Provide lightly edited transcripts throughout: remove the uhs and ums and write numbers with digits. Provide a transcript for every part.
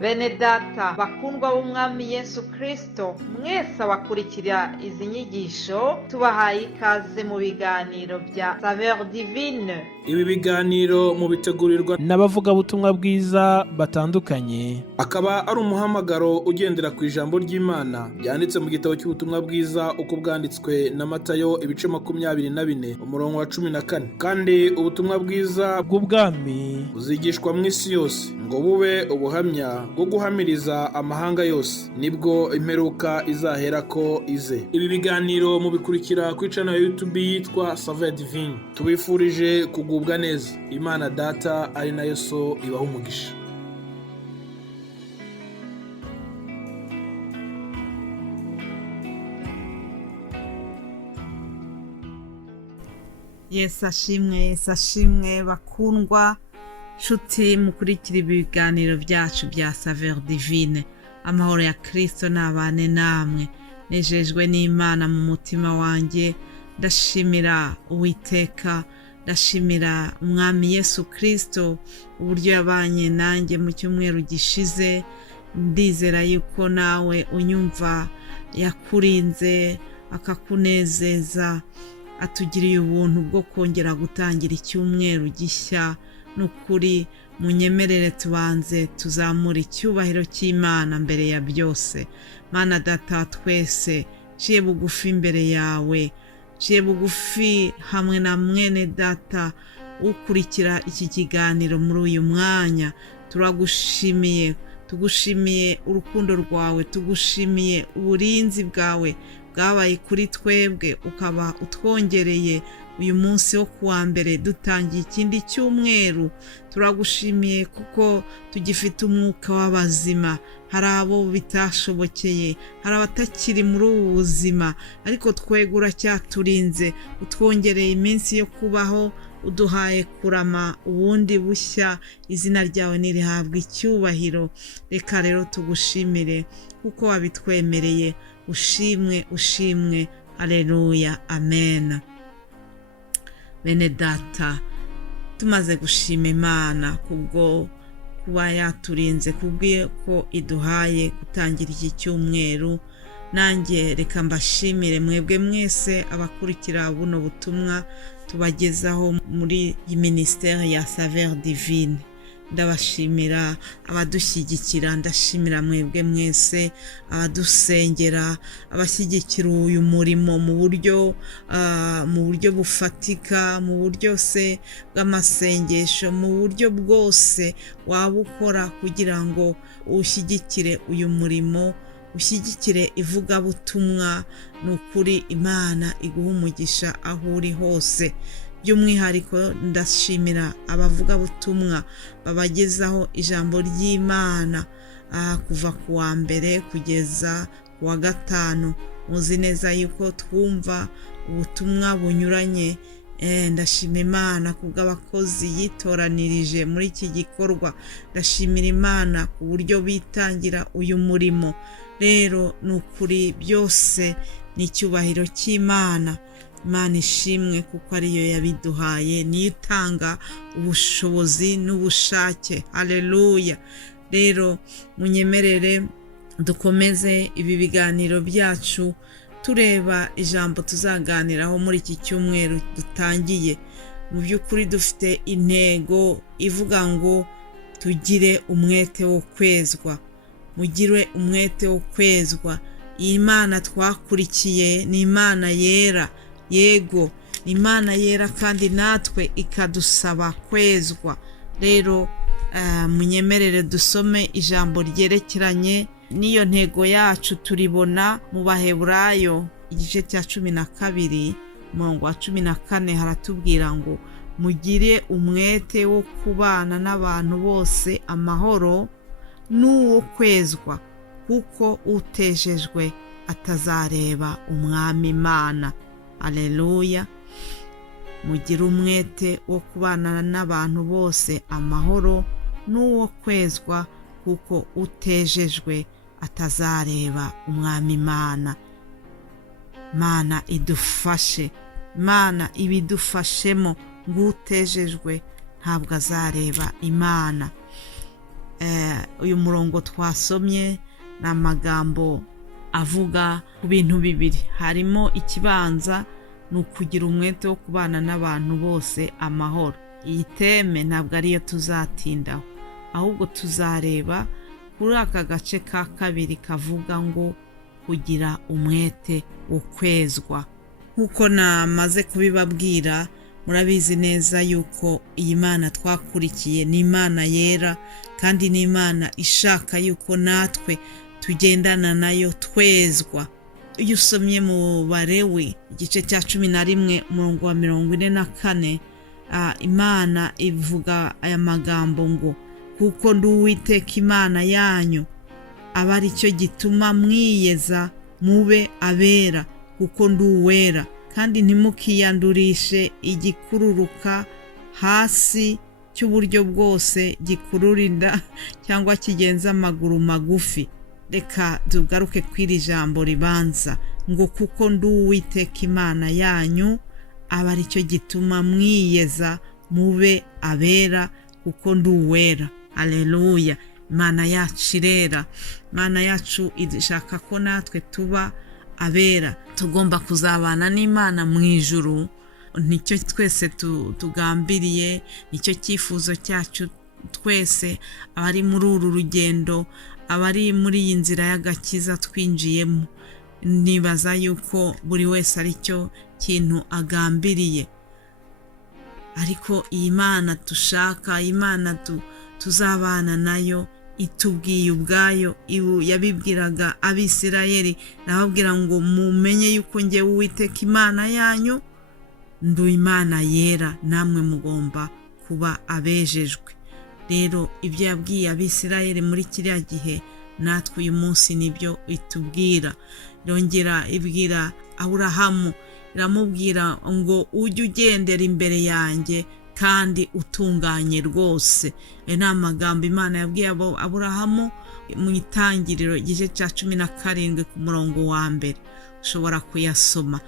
Bene data bakundwa b'umwami Yesu Kristo, mwese abakurikira izi nyigisho tubahaye ikaze mu biganiro bya Saveur Divine. Ibi biganiro mu bitegurirwa n'abavugabutumwa bwiza batandukanye, akaba ari umuhamagaro ugendera ku ijambo ry'Imana byanditse mu gitabo cy'ubutumwa bwiza uko bwanditswe na Matayo ibice 24 umurongo wa 14. Kandi ubutumwa bwiza bw'ubwami buzigishwa mu isi yose ngo bube ubuhamya bwo guhamiriza amahanga yose, nibwo imperuka izahera ko ize. Ibi biganiro mubikurikira ku channel ya YouTube yitwa Saveur Divine. Tubifurije kugubwa neza. Imana Data ari nayo So ibaha umugisha. Yesu ashimwe bakundwa nshuti mukurikira ibiganiro byacu bya Saveur Divine. Amahoro ya Kristo nabane namwe. Nejejwe n'Imana mu mutima wanjye, ndashimira Uwiteka, ndashimira Umwami Yesu Kristo uburyo yabanye nanjye mu cyumweru gishize. Ndizera yuko nawe unyumva yakurinze akakunezeza, atugiriye ubuntu bwo kongera gutangira icyumweru gishya. Nukuri munyemerere tubanze tuzamura icyubahiro cy'Imana mbere ya byose. Mana Data twese ciye bugufi imbere yawe, ciye bugufi hamwe na mwene Data ukurikira iki kiganiro muri uyu mwanya. Turagushimiye, tugushimiye urukundo rwawe, tugushimiye uburinzi bwawe bwabaye kuri twebwe, ukaba utwongereye uyu munsi wo kuwa mbere dutangiye ikindi cyumweru. Turagushimiye kuko tugifite umwuka w'abazima. Hari abo bitashobokeye, hari abatakiri muri ubu buzima, ariko twegura cyaturinze, utwongereye iminsi yo kubaho, uduhaye kurama ubundi bushya. Izina ryawe nirihabwa icyubahiro. Reka rero tugushimire kuko wabitwemereye. Ushimwe. Haleluya, amen. Bene Data, tumaze gushima Imana kubwo kuba yaturinze, kubw'uko iduhaye gutangira iki cyumweru, nanjye reka mbashimire mwebwe mwese abakurikira buno butumwa tubagezaho muri iyi ministère ya Saveur Divine. Ndabashimira abadushyigikira, ndashimira mwebwe mwese abadusengera, abashyigikira uyu murimo mu buryo bufatika, mu buryo se bw'amasengesho, mu buryo bwose waba ukora kugira ngo ushyigikire uyu murimo, ushyigikire ivugabutumwa. Nukuri Imana iguha umugisha aho uri hose. By'umwihariko ndashimira abavugabutumwa babagezaho ijambo ry'Imana kuva ku wa mbere kugeza ku wa gatanu. Muzi neza yuko twumva ubutumwa bunyuranye. Ndashima Imana kubw'abakozi yitoranirije muri iki gikorwa. Ndashimira Imana ku buryo bitangira uyu murimo. Rero nukuri byose ni icyubahiro cy'Imana. Imana ishimwe kuko ariyo yabiduhaye, niyo itanga ubushobozi n'ubushake. Haleluya. Rero munyemerere dukomeze ibi biganiro byacu tureba ijambo tuzaganiraho muri iki cyumweru dutangiye. Mu by'ukuri dufite intego ivuga ngo tugire umwete wo kwezwa. Mugire umwete wo kwezwa. Iyi Imana twakurikiye ni Imana yera. Yego, ni Imana yera kandi natwe ikadusaba kwezwa. Rero munyemerere dusome ijambo ryerekeranye n'iyo ntego yacu. Turibona mu Baheburayo igice cya 12 umurongo wa 14, haratubwira ngo mugire umwete wo kubana n'abantu bose amahoro n'uwo kwezwa, kuko utejejwe atazareba Umwami Imana. Haleluya. Mugire umwete wo kubana n'abantu bose amahoro n'uwo kwezwa, kuko utejejwe atazareba Umwami Imana. Mana idufashe, Mana ibidufashemo, ngo utejejwe ntabwo azareba Imana. uyu murongo twasomye ni amagambo avuga ku bintu bibiri. Harimo ikibanza ni ukugira umwete wo kubana n'abantu bose amahoro. Iyi teme ntabwo ariyo tuzatindaho, ahubwo tuzareba kuri aka gace ka kabiri kavuga ngo kugira umwete wo kwezwa. Nk'uko namaze kubibabwira, murabizi neza yuko iyi Mana twakurikiye ni Imana yera, kandi ni Imana ishaka yuko natwe tugendana nayo twezwa. Iyo usomye mu Balewi igice cya 11 umurongo wa 44, Imana ivuga aya magambo ngo kuko ndi Uwiteka Imana yanyu, aba ari cyo gituma mwiyeza mube abera kuko ndi uwera, kandi ntimukiyandurishe igikururuka hasi cy'uburyo bwose gikururinda cyangwa kigenza amaguru magufi. Reka tugaruke kw'iri jambo ribanza ngo kuko ndi Uwiteka Imana yanyu, aba ari cyo gituma mwiyeza mube abera kuko ndi uwera. Haleluya! Imana yacu irera, Imana yacu ishaka ko natwe tuba abera. Tugomba kuzabana n'Imana mu ijuru, nicyo twese tugambiriye, nicyo cyifuzo cyacu twese abari muri uru rugendo, abari muri iyi nzira y'agakiza twinjiyemo. Nibaza yuko buri wese ari cyo kintu agambiriye. Ariko iyi Mana dushaka, Imana tuzabana nayo, itubwiye ubwayo. Yabibwiraga Abisirayeli, nababwira ngo mumenye yuko njye Uwiteka Imana yanyu ndi Imana yera, namwe mugomba kuba abejejwe. Rero ibyo yabwiye Abisirayeli muri kiriya gihe, natwe uyu munsi nibyo itubwira. Yongera ibwira Aburahamu, iramubwira ngo ujye ugendera imbere yanjye kandi utunganye rwose. Ni amagambo Imana yabwiye Aburahamu mu Itangiriro igice cya 17 ku murongo wa 1. Ushobora kuyasoma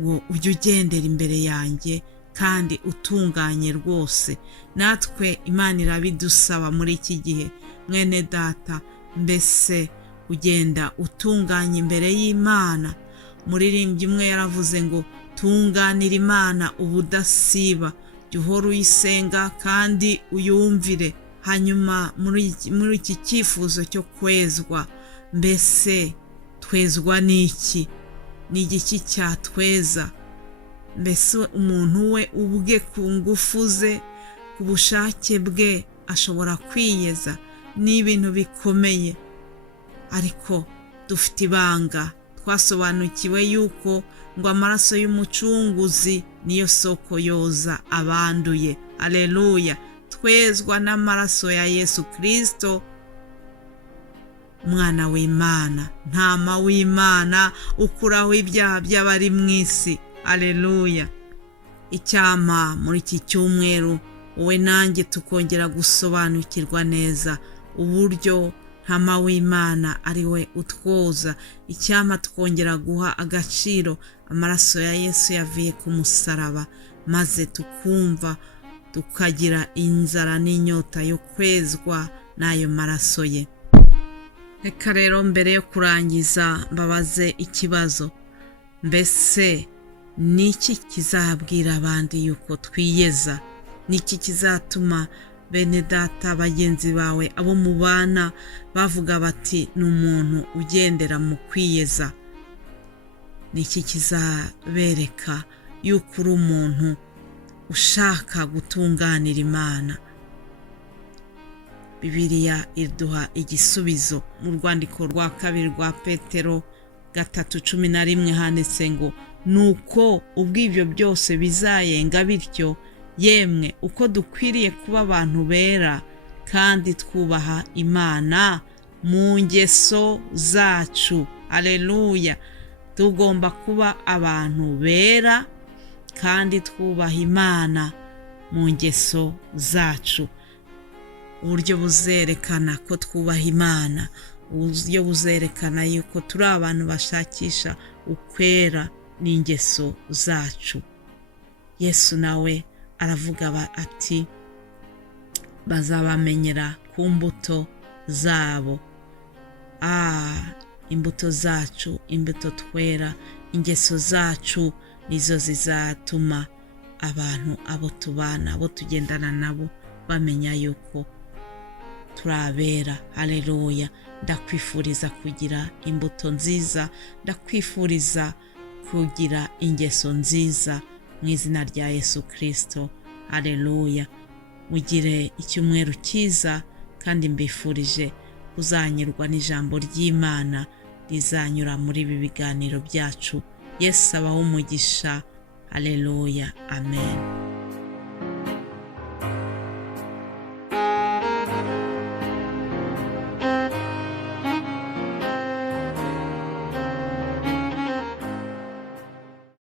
ngo ujye ugendera imbere yanjye kandi utunganye rwose. Natwe Imana irabidusaba muri iki gihe, mwene data, mbese ugenda utunganye imbere y'Imana. Umuririmbyi umwe yaravuze ngo tunganira Imana ubudasiba, jya uhora uyisenga kandi uyumvire. Hanyuma muri iki cyifuzo cyo kwezwa, mbese twezwa n'iki? Ni igiki cyatweza? Mbese umuntu we ubwe ku ngufu ze, ku bushake bwe ashobora kwiyeza? Ni ibintu bikomeye, ariko dufite ibanga. Twasobanukiwe yuko ngo amaraso y'umucunguzi niyo soko yoza abanduye. Haleluya! Twezwa n'amaraso ya Yesu Kristo, Umwana w'Imana, Ntama w'Imana ukuraho ibyaha by'abari mu isi. Haleluya! Icyama muri iki cyumweru wowe nanjye tukongera gusobanukirwa neza uburyo Ntama w'Imana ari we utwoza. Icyama tukongera guha agaciro amaraso ya Yesu yavuye ku musaraba, maze tukumva tukagira inzara n'inyota yo kwezwa n'ayo maraso ye. Reka rero mbere yo kurangiza mbabaze ikibazo: mbese niki kizabwira abandi yuko twiyeza? Niki kizatuma bene data, bagenzi bawe, abo mubana bavuga bati ni umuntu ugendera mu kwiyeza? Niki kizabereka yuko uri umuntu ushaka gutunganira Imana? Bibiliya iduha igisubizo mu rwandiko rwa 2 rwa Petero 3:11 handitse ngo nuko ubw'ibyo byose bizayenga bityo, yemwe uko dukwiriye kuba abantu bera kandi twubaha Imana mu ngeso zacu. Haleluya! Tugomba kuba abantu bera kandi twubaha Imana mu ngeso zacu. Uburyo buzerekana ko twubaha Imana, uburyo buzerekana yuko turi abantu bashakisha ukwera n'ingeso zacu. Yesu nawe aravuga ati bazabamenyera ku mbuto zabo. Imbuto zacu, imbuto twera, ingeso zacu nizo zizatuma abantu abo tubana, abo tugendana nabo bamenya yuko turabera. Haleluya. Ndakwifuriza kugira imbuto nziza, ndakwifuriza kugira ingeso nziza mu izina rya Yesu Kristo. Haleluya. Mugire icyumweru cyiza kandi mbifurije kuzanyurwa n'ijambo ry'Imana rizanyura muri ibi biganiro byacu. Yesu abahe umugisha. Haleluya. Amen.